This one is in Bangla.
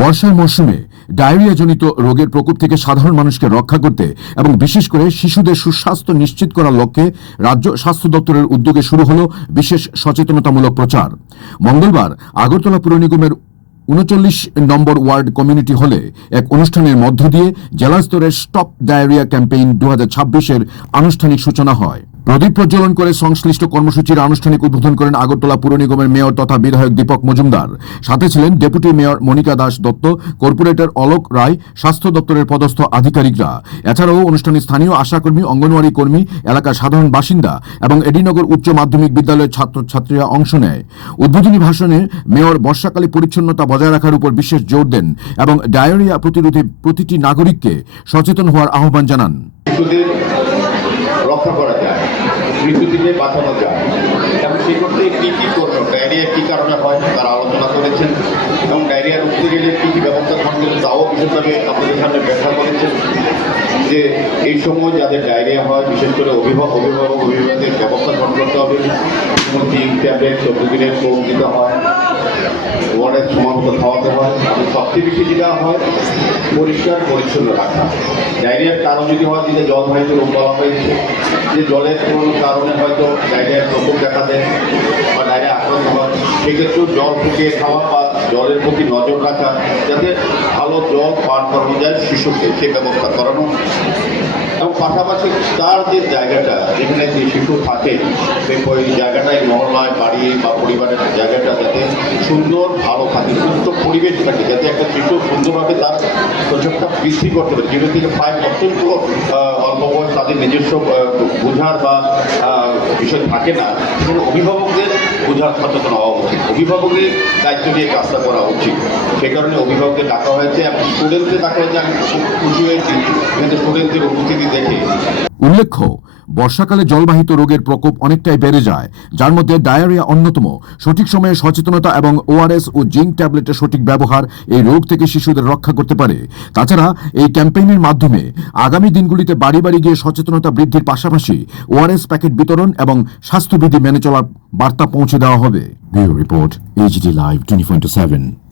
বর্ষার মৌসুমে ডায়রিয়াজনিত রোগের প্রকোপ থেকে সাধারণ মানুষকে রক্ষা করতে এবং বিশেষ করে শিশুদের সুস্বাস্থ্য নিশ্চিত করার লক্ষ্যে রাজ্য স্বাস্থ্য দপ্তরের উদ্যোগে শুরু হল বিশেষ সচেতনতামূলক প্রচার। মঙ্গলবার আগরতলা পুর নিগমের ৩৯ নম্বর ওয়ার্ড কমিউনিটি হলে এক অনুষ্ঠানের মধ্য দিয়ে জেলা স্তরের স্টপ ডায়রিয়া ক্যাম্পেইন ২০২৬-এর আনুষ্ঠানিক সূচনা হয়। প্রদীপ প্রজ্বলন করে সংশ্লিষ্ট কর্মসূচির আনুষ্ঠানিক উদ্বোধন করেন আগরতলা পুর নিগমের মেয়র তথা বিধায়ক দীপক মজুমদার। সাথে ছিলেন deputy mayor Monika Das Dutta, corporator Alok Roy, স্বাস্থ্য দপ্তরের পদস্থ আধিকারিকরা। এছাড়াও অনুষ্ঠানে স্থানীয় আশাকর্মী, অঙ্গনওয়াড়ি কর্মী, এলাকার সাধারণ বাসিন্দা এবং এডিনগর উচ্চ মাধ্যমিক বিদ্যালয়ের ছাত্রছাত্রীরা অংশ নেয়। উদ্বোধনী ভাষণে মেয়র বর্ষাকালে পরিচ্ছন্নতা বজায় রাখার উপর বিশেষ জোর দেন এবং ডায়রিয়া প্রতিরোধে প্রতিটি নাগরিককে সচেতন হওয়ার আহ্বান জানান। রক্ষা করা যায়, মৃত্যু থেকে বাঁচানো যায় এবং সেই করতে কী কী করবে, ডায়রিয়া কী কারণে হয় তারা আলোচনা করেছেন এবং ডায়রিয়া রুখতে গেলে কী কী ব্যবস্থা গ্রহণ করবে তাও বিশেষভাবে আপনাদের সামনে ব্যাখ্যা করেছেন যে এই সময় যাদের ডায়রিয়া হয় বিশেষ করে অভিভাবকদের ব্যবস্থা গ্রহণ করতে হবে। জিঙ্ক ট্যাবলেট 14 দিনের কোর্স দিতে হয়, ওয়ার্ডের সময় মতো খাওয়াতে হয় এবং সবচেয়ে বেশি যেটা হয় পরিষ্কার পরিচ্ছন্ন রাখা। ডায়রিয়ার কারণ যদি হয় যে জল বাহিত রোগ বলা হয়েছে, যে জলের কোনো কারণে হয়তো ডায়রিয়ার প্রকোপ দেখা দেয় বা ডায়রিয়া আক্রান্ত হয়, সেক্ষেত্রেও জল ফুটিয়ে খাওয়া বা জলের প্রতি নজর রাখা যাতে ভালো জল পান করানো যায় শিশুকে, সে ব্যবস্থা করানো এবং পাশাপাশি তার যে জায়গাটা যেখানে যে শিশু থাকে ওই জায়গাটায় মহল্লায় বাড়ি বা পরিবারের জায়গাটা যাতে সুন্দর ভালো থাকে, সুস্থ পরিবেশ থাকে, যাতে একটা শিশু সুন্দরভাবে তার প্রচেষ্টা বৃদ্ধি করতে পারে। 0 থেকে 5 অত্যন্ত অল্প বয়স, তাদের নিজস্ব বোঝার বা বিষয় থাকে না, সেখানে অভিভাবকদের বোঝার সচেতন হওয়া উচিত, অভিভাবকের দায়িত্ব নিয়ে কাজটা করা উচিত। সে কারণে অভিভাবকদের ডাকা হয়েছে এবং স্টুডেন্টদের ডাকা হয়েছে। আমি খুব খুশি হয়েছি কিন্তু স্টুডেন্টদের উপস্থিতি দেখে। উল্লেখ্য, বর্ষাকালে জলবাহিত রোগের প্রকোপ অনেকটাই বেড়ে যায়, যার মধ্যে ডায়রিয়া অন্যতম। সঠিক সময়ে সচেতনতা এবং ওআরএস ও জিঙ্ক ট্যাবলেটের সঠিক ব্যবহার এই রোগ থেকে শিশুদের রক্ষা করতে পারে। তাছাড়া এই ক্যাম্পেইনের মাধ্যমে আগামী দিনগুলিতে বাড়ি বাড়ি গিয়ে সচেতনতা বৃদ্ধির পাশাপাশি ওআরএস প্যাকেট বিতরণ এবং স্বাস্থ্যবিধি মেনে চলার বার্তা পৌঁছে দেওয়া হবে। Bureau report, HD live 24/7।